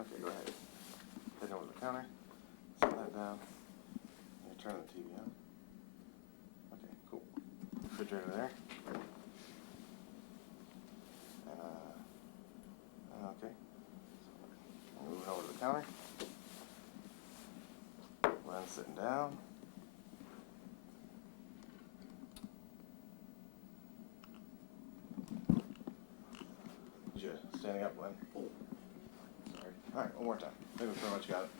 Okay, go ahead. Head over to the counter. Set that down. You turn the TV on. Okay, cool. Refrigerator there. Okay. So move over to the counter. Glenn sitting down. You standing up, Glenn? Oh, sorry. All right, one more time. I think we pretty much got it.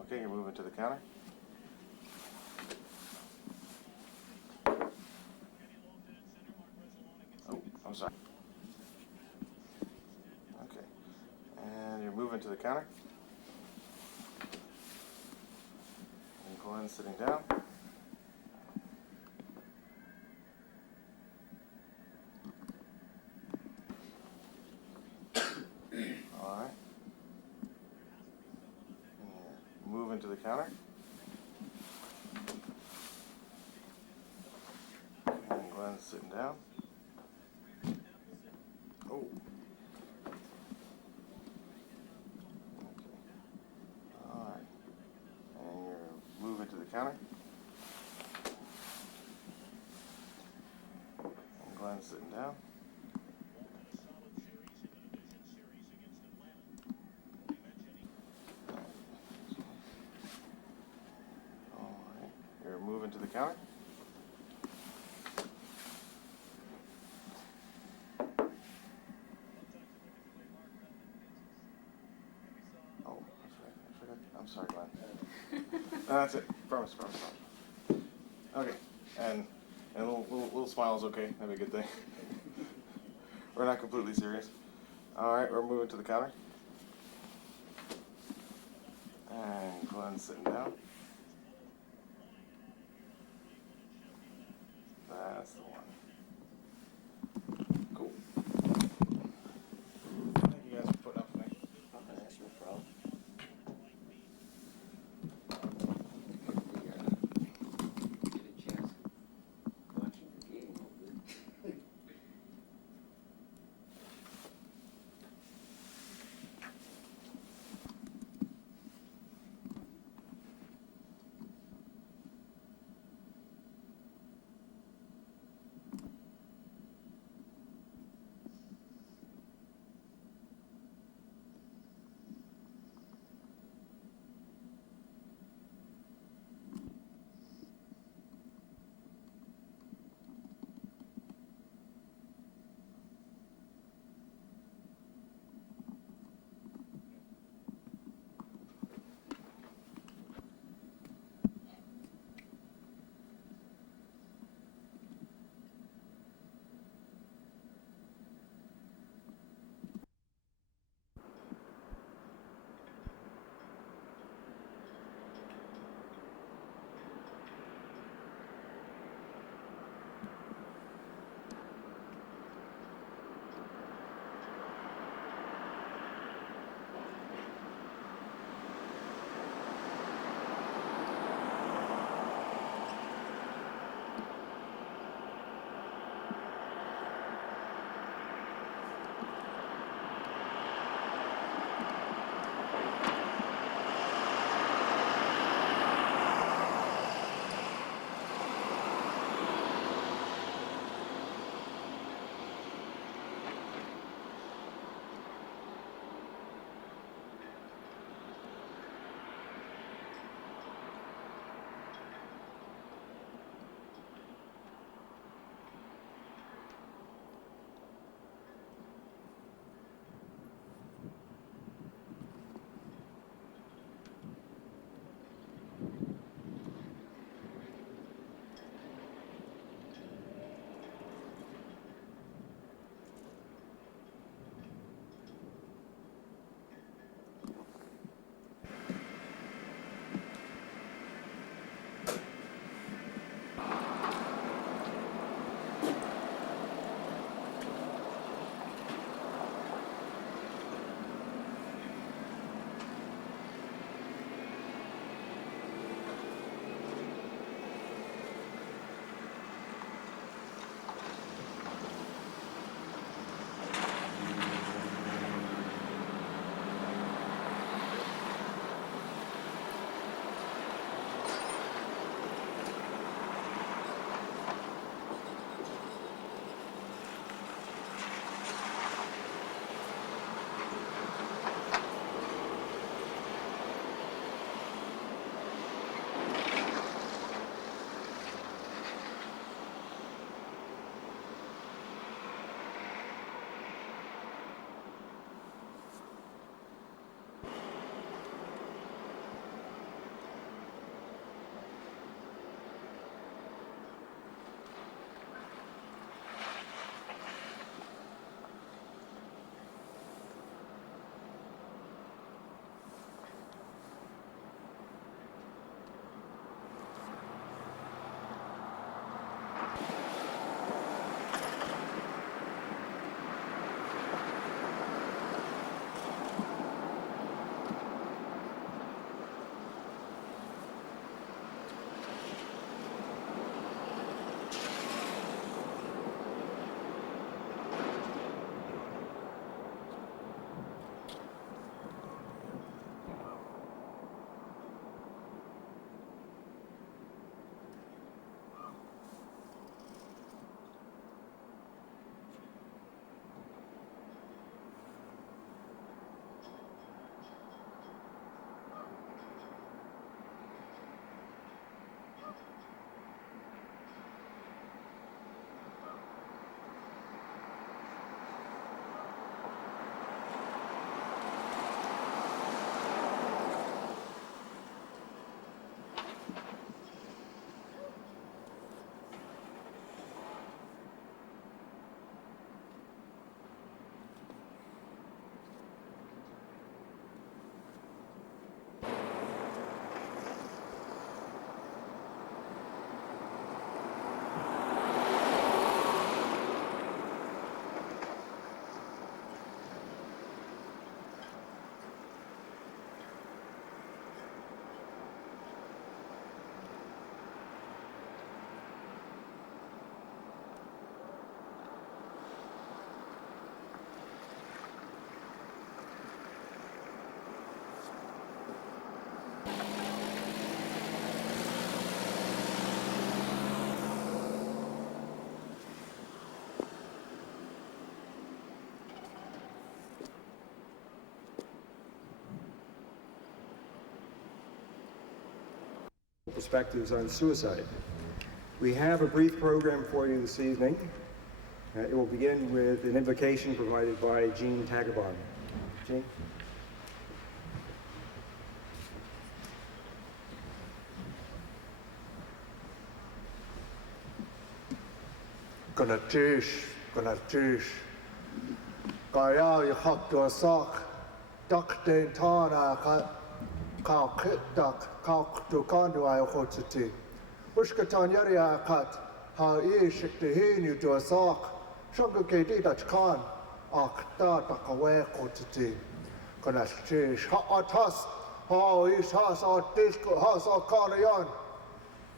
Okay, you're moving to the counter. Oh, I'm sorry. Okay. And you're moving to the counter. And Glenn's sitting down. Alright. Moving to the counter. And Glenn's sitting down. Oh. Okay. Alright. And you're moving to the counter. And Glenn's sitting down. Alright. You're moving to the counter. Oh, that's right. I forgot. I'm sorry, Glenn. That's it. Promise. Okay. And a little smile is okay. That'd be a good thing. We're not completely serious. Alright, we're moving to the counter. And Glenn's sitting down. That's the one. Cool. Thank you guys for putting up with me. Okay, that's no problem. Get a chance watching the game, hopefully. perspectives on suicide. We have a brief program for you this evening. It will begin with an invocation provided by Gene Tagaban. Gene? Gunatish, Gaya Yahak Dosak, Duck Dain Tana, Kau Kit Duck, Kau Dukandu Iochotiti. Ushkatan Yaria Kat, Ha Ishik the Hinu Dosak, Shunga Kati Dutch Khan, Akta Takawe Kotiti. Gunatish, Ha Atas, Ha Ish Has, Ha Disco Has, Ha Kanayan,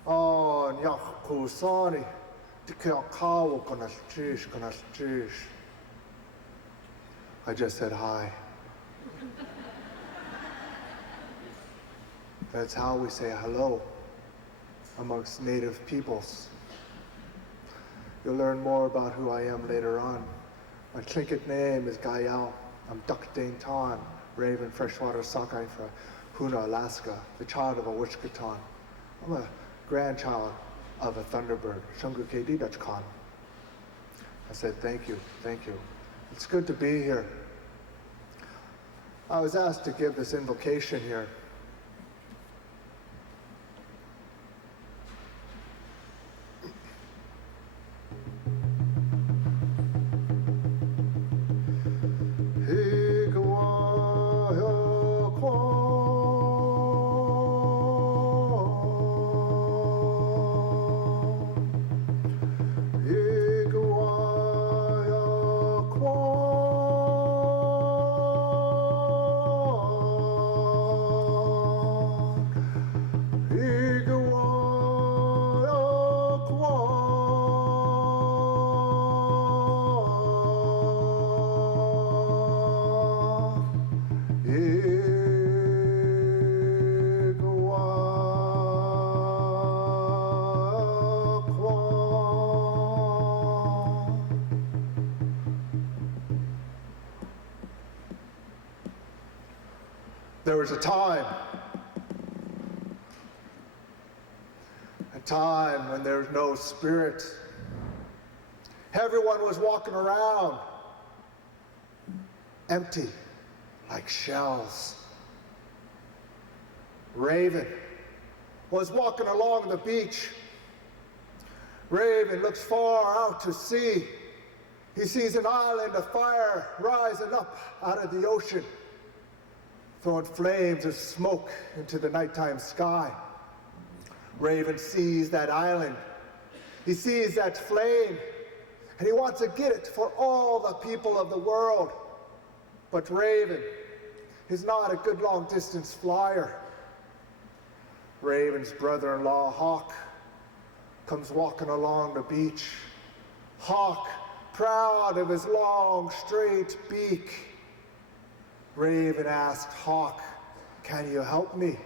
On Yakusani. I just said hi. That's how we say hello amongst native peoples. You'll learn more about who I am later on. My Tlingit name is Gayal. I'm Duck Dane Ton, Raven Freshwater Sockeye from Hoona, Alaska, the child of a Wishkatan. I'm a grandchild of a Thunderbird, Shunga KD Dutch Khan. I said, thank you. It's good to be here. I was asked to give this invocation here. There was a time when there was no spirit. Everyone was walking around empty, like shells. Raven was walking along the beach. Raven looks far out to sea. He sees an island of fire rising up out of the ocean, throwing flames of smoke into the nighttime sky. Raven sees that island. He sees that flame, and he wants to get it for all the people of the world. But Raven is not a good long-distance flyer. Raven's brother-in-law, Hawk, comes walking along the beach. Hawk, proud of his long, straight beak. Raven asked Hawk, "Can you help me?"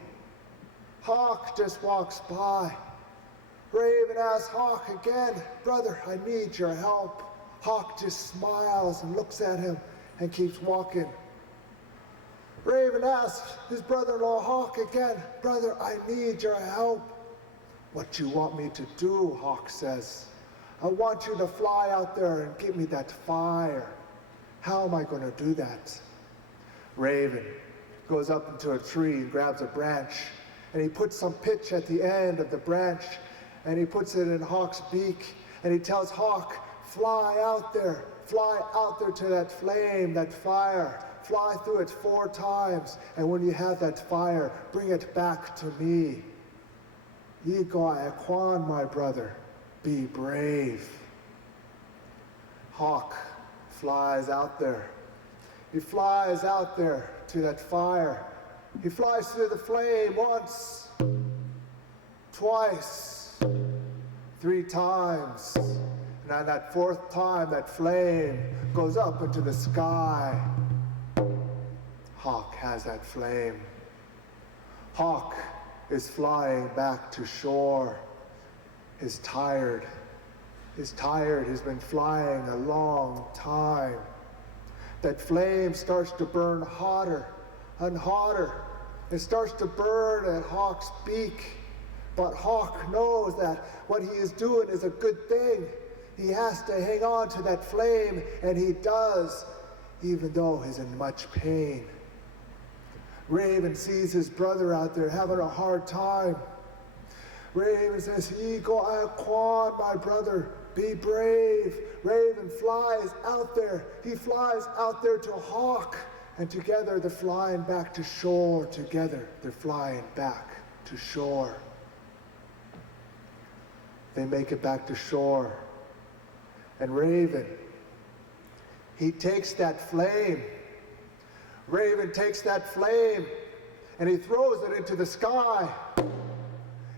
Hawk just walks by. Raven asks Hawk again, "Brother, I need your help." Hawk just smiles and looks at him and keeps walking. Raven asks his brother-in-law Hawk again, "Brother, I need your help." "What do you want me to do?" Hawk says. "I want you to fly out there and give me that fire." "How am I going to do that?" Raven goes up into a tree and grabs a branch, and he puts some pitch at the end of the branch, and he puts it in Hawk's beak, and he tells Hawk, fly out there to that flame, that fire, fly through it 4 times, and when you have that fire, bring it back to me. Yigai Kwan, my brother, be brave. Hawk flies out there. He flies out there to that fire. He flies through the flame once, twice, 3 times. And on that 4th time, that flame goes up into the sky. Hawk has that flame. Hawk is flying back to shore. He's tired. He's been flying a long time. That flame starts to burn hotter and hotter. It starts to burn at Hawk's beak. But Hawk knows that what he is doing is a good thing. He has to hang on to that flame, and he does, even though he's in much pain. Raven sees his brother out there having a hard time. Raven says, Ego Aquan, my brother, be brave. Raven flies out there. He flies out there to Hawk, and together they're flying back to shore. Together they're flying back to shore. They make it back to shore. And Raven, he takes that flame. Raven takes that flame and he throws it into the sky.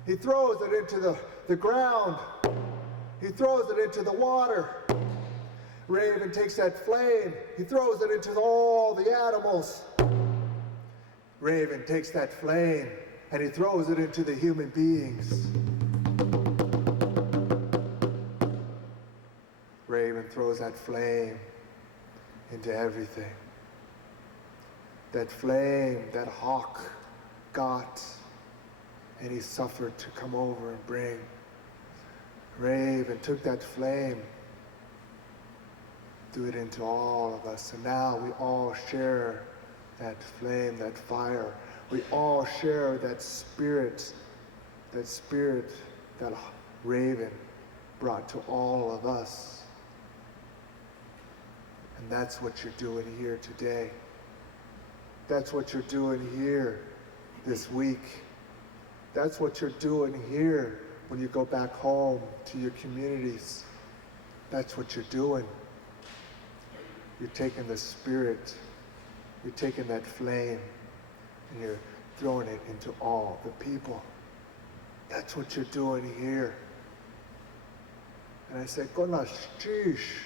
He throws it into the ground. He throws it into the water. Raven takes that flame. He throws it into all the animals. Raven takes that flame and he throws it into the human beings. Raven throws that flame into everything. That flame that Hawk got and he suffered to come over and bring. Raven took that flame, threw it into all of us, and now we all share that flame, that fire. We all share that spirit that Raven brought to all of us. And that's what you're doing here today. That's what you're doing here this week. That's what you're doing here when you go back home to your communities. That's what you're doing. You're taking the spirit, you're taking that flame, and you're throwing it into all the people. That's what you're doing here. And I say, Gonash Chish,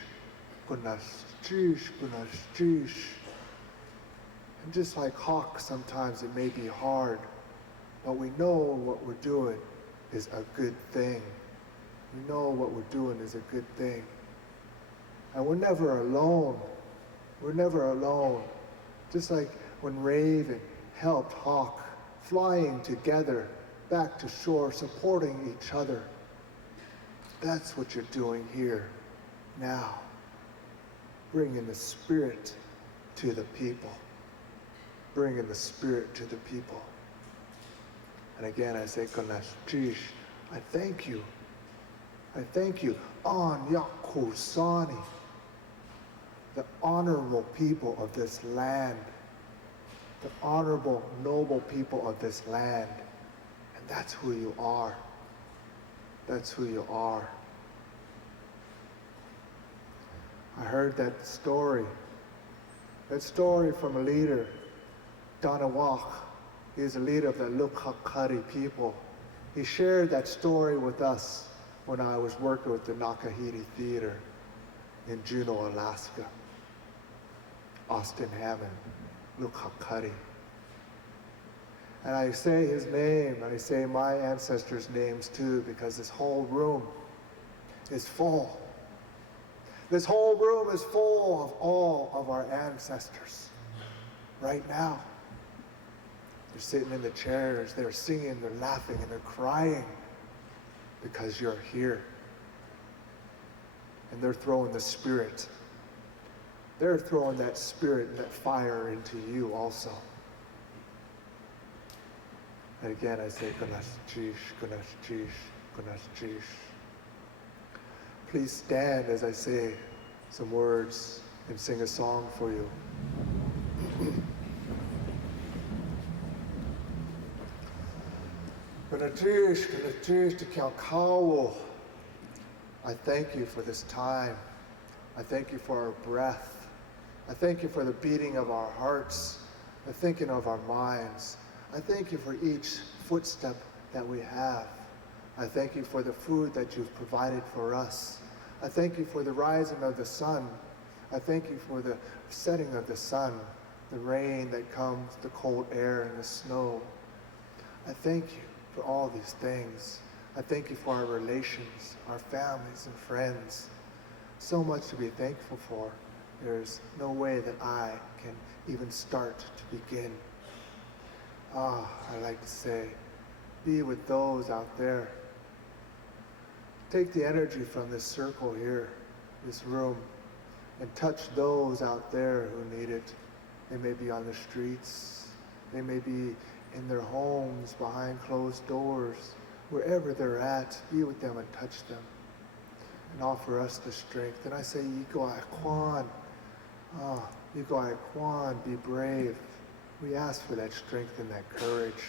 Gonash Chish, Gonash Chish. And just like Hawk, sometimes it may be hard, but we know what we're doing is a good thing. We know what we're doing is a good thing. And we're never alone. We're never alone. Just like when Raven helped Hawk, flying together back to shore, supporting each other. That's what you're doing here now. Bringing the spirit to the people. Bringing the spirit to the people. And again, I say, Kanash Jish, I thank you. I thank you. An Yakusani, the honorable people of this land. The honorable, noble people of this land. And that's who you are. That's who you are. I heard that story from a leader, Danawak. He's a leader of the Lukakari people. He shared that story with us when I was working with the Nakahiti Theater in Juneau, Alaska. Austin Hammond, Lukakari. And I say his name, and I say my ancestors' names too, because this whole room is full. This whole room is full of all of our ancestors right now. They're sitting in the chairs, they're singing, they're laughing, and they're crying because you're here. And they're throwing the spirit. They're throwing that spirit and that fire into you also. And again, I say, Ganesh Jish, Ganesh Jish, Ganesh Jish. Please stand as I say some words and sing a song for you. Ganesh Jish, to Kalkawo. I thank you for this time. I thank you for our breath. I thank you for the beating of our hearts, the thinking of our minds. I thank you for each footstep that we have. I thank you for the food that you've provided for us. I thank you for the rising of the sun. I thank you for the setting of the sun, the rain that comes, the cold air and the snow. I thank you for all these things. I thank you for our relations, our families and friends. So much to be thankful for. There's no way that I can even start to begin. I like to say, be with those out there. Take the energy from this circle here, this room, and touch those out there who need it. They may be on the streets. They may be in their homes, behind closed doors. Wherever they're at, be with them and touch them. And offer us the strength. And I say, Yigo Akwan. Yigo Akwan, be brave. We ask for that strength and that courage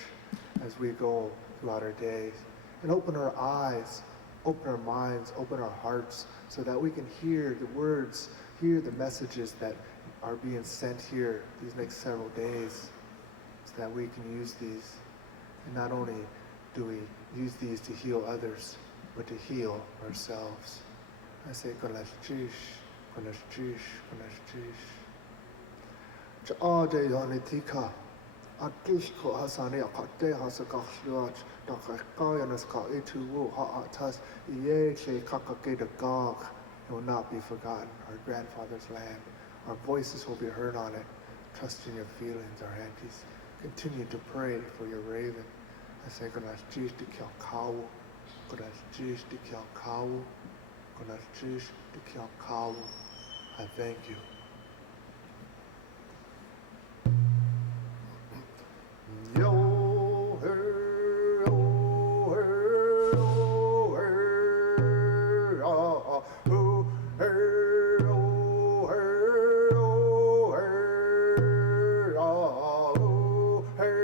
as we go throughout our days. And open our eyes, open our minds, open our hearts, so that we can hear the words, hear the messages that are being sent here these next several days, so that we can use these. And not only do we use these to heal others, but to heal ourselves. I say, Konashchish, Konashchish, Konashchish. Cha'ade Yanitika, Atishko Hasani Akate Hasakashluach, Dakakayaнаска Ituwu Ha'atas, Iye Kakake the Gog. It will not be forgotten, our grandfather's land. Our voices will be heard on it. Trust in your feelings, our aunties. Continue to pray for your raven. I say, Konashchish to Kyakawu, Konashchish to Kyakawu, Konashchish to Kyakawu. I thank you. Yo, her, oh, her, oh, her, oh, oh, her, oh, her, oh, her, oh, her, oh, her,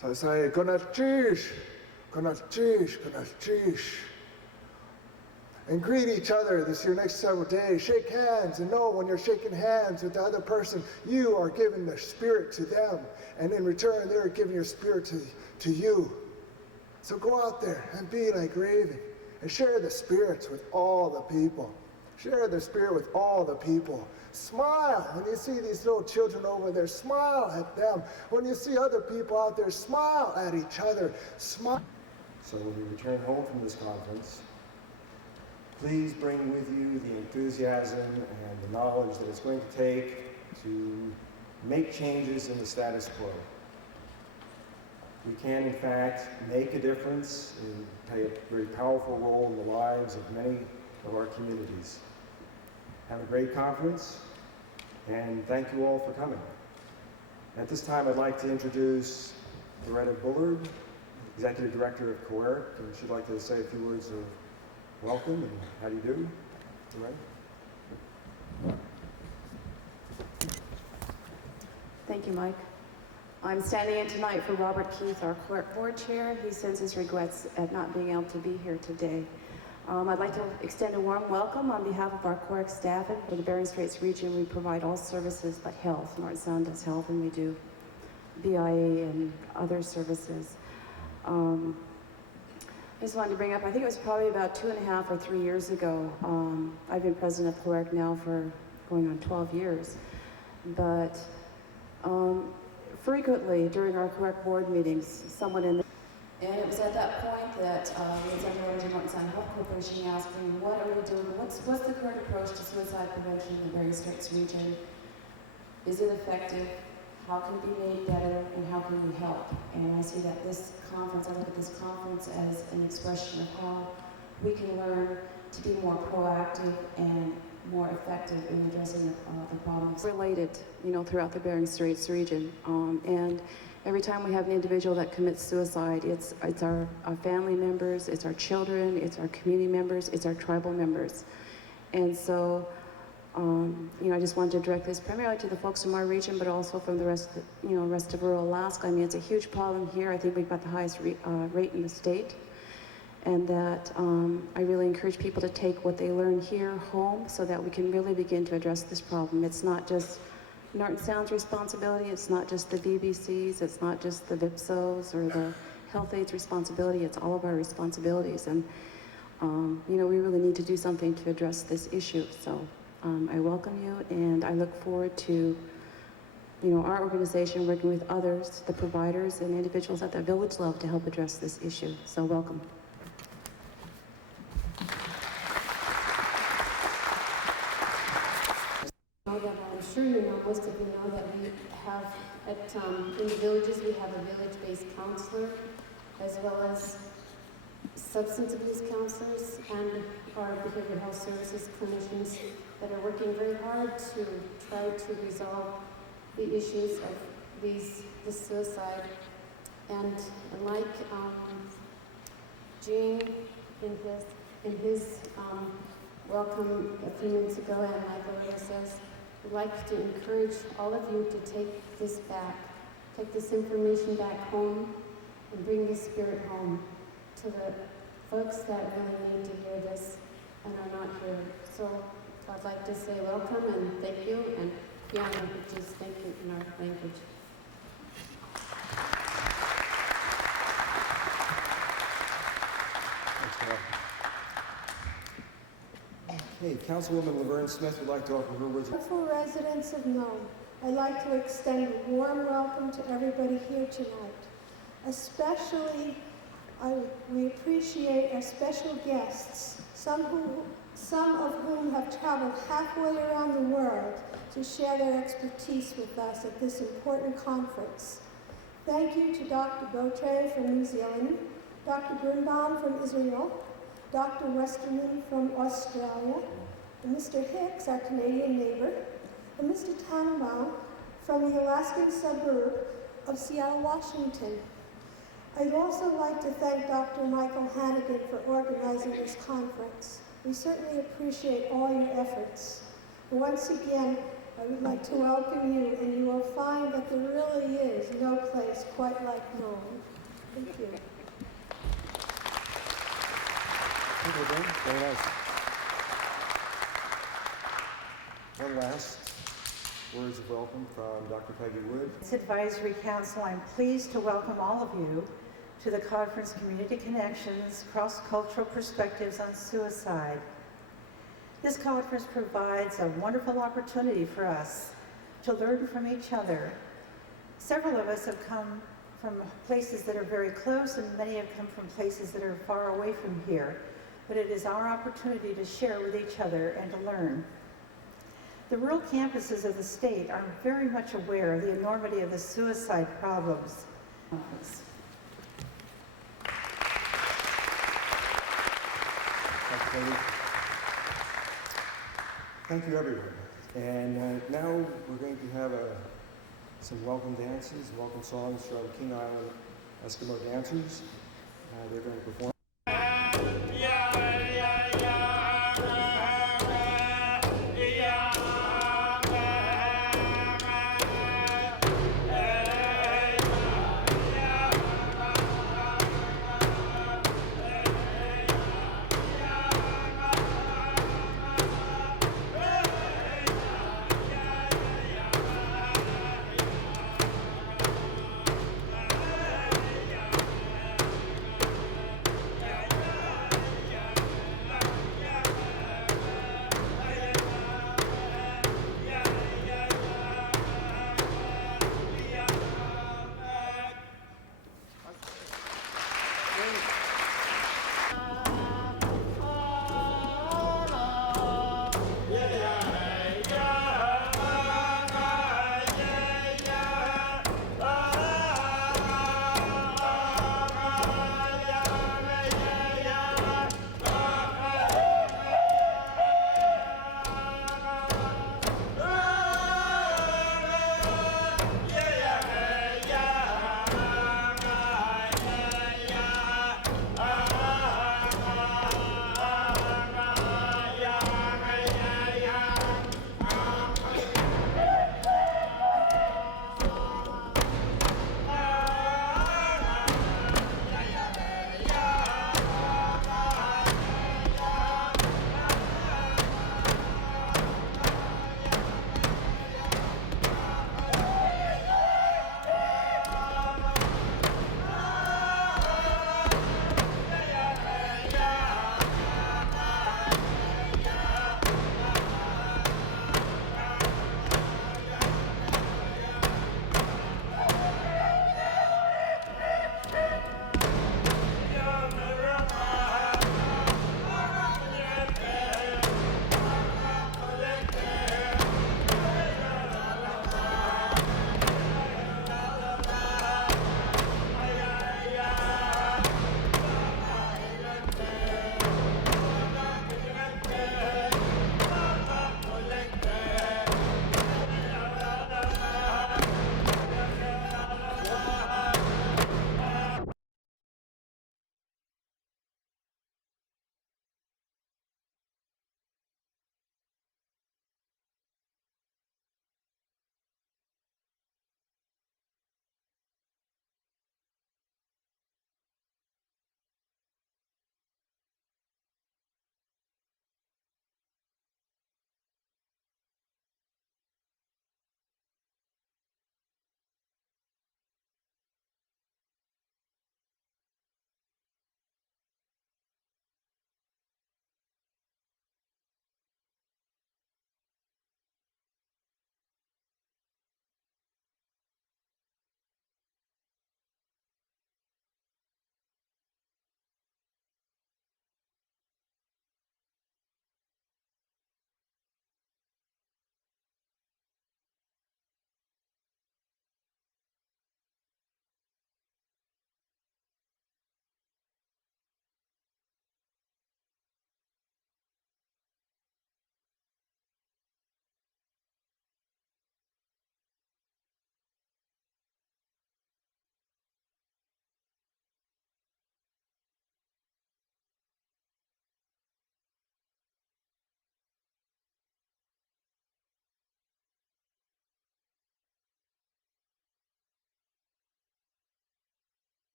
So I say, Konashchish, Konashchish, Konashchish. And greet each other this your next several days. Shake hands and know when you're shaking hands with the other person, you are giving the Spirit to them. And in return, they're giving your Spirit to you. So go out there and be like Raven and share the spirits with all the people. Share the Spirit with all the people. Smile when you see these little children over there. Smile at them. When you see other people out there, smile at each other. Smile. So when we return home from this conference, please bring with you the enthusiasm and the knowledge that it's going to take to make changes in the status quo. We can, in fact, make a difference and play a very powerful role in the lives of many of our communities. Have a great conference, and thank you all for coming. At this time, I'd like to introduce Loretta Bullard, Executive Director of COERC, and she'd like to say a few words of welcome and how do you do? Loretta? Thank you, Mike. I'm standing in tonight for Robert Keith, our COERC board chair. He sends his regrets at not being able to be here today. I'd like to extend a warm welcome on behalf of our COERC staff. And for the Bering Straits region, we provide all services but health. North Sound does health, and we do BIA and other services. I just wanted to bring up, I think it was probably about 2.5 or 3 years ago. I've been president of COERC now for going on 12 years. But frequently during our COERC board meetings, someone in the and it was at that point that the Executive Director of Sound Health Corporation asked me, what are we doing? What's the current approach to suicide prevention in the Bering Straits region? Is it effective? How can it be made better? And how can we help? And I see that this conference, I look at this conference as an expression of how we can learn to be more proactive and more effective in addressing the problems related, throughout the Bering Straits region. And every time we have an individual that commits suicide, it's our family members, it's our children, it's our community members, it's our tribal members. And so, I just wanted to direct this primarily to the folks from our region, but also from the rest of rural Alaska. I mean, it's a huge problem here. I think we've got the highest rate in the state. And that I really encourage people to take what they learn here home so that we can really begin to address this problem. It's not just Norton Sound's responsibility, it's not just the BBC's, it's not just the VIPSO's or the Health Aid's responsibility, it's all of our responsibilities. And, we really need to do something to address this issue. So I welcome you, and I look forward to, our organization working with others, the providers and individuals at the village level to help address this issue. So welcome. I'm sure you know, most of you know that we have in the villages, we have a village-based counselor, as well as substance abuse counselors and our behavioral health services clinicians that are working very hard to try to resolve the issues of the suicide. And like Gene in his welcome a few minutes ago, and like Loretta says, we'd like to encourage all of you to take this information back home and bring this spirit home to the folks that really need to hear this and are not here. So I'd like to say welcome and thank you, and beyond languages, thank you in our language. Okay, Councilwoman Laverne Smith would like to offer her words. Wonderful residents of Nome, I'd like to extend a warm welcome to everybody here tonight. Especially, we appreciate our special guests, some of whom have traveled halfway around the world to share their expertise with us at this important conference. Thank you to Dr. Botre from New Zealand, Dr. Birnbaum from Israel, Dr. Westerman from Australia, and Mr. Hicks, our Canadian neighbor, and Mr. Tannenbaum from the Alaskan suburb of Seattle, Washington. I'd also like to thank Dr. Michael Hannigan for organizing this conference. We certainly appreciate all your efforts. Once again, I would like to welcome you, and you will find that there really is no place quite like Nome. Thank you. Very nice. one last words of welcome from Dr. Peggy Wood. This Advisory Council, I'm pleased to welcome all of you to the conference Community Connections, Cross-Cultural Perspectives on Suicide. This conference provides a wonderful opportunity for us to learn from each other. Several of us have come from places that are very close, and many have come from places that are far away from here. But it is our opportunity to share with each other and to learn. The rural campuses of the state are very much aware of the enormity of the suicide problems. Thank you, everyone. And now we're going to have some welcome dances, welcome songs from King Island Eskimo dancers. They're going to perform.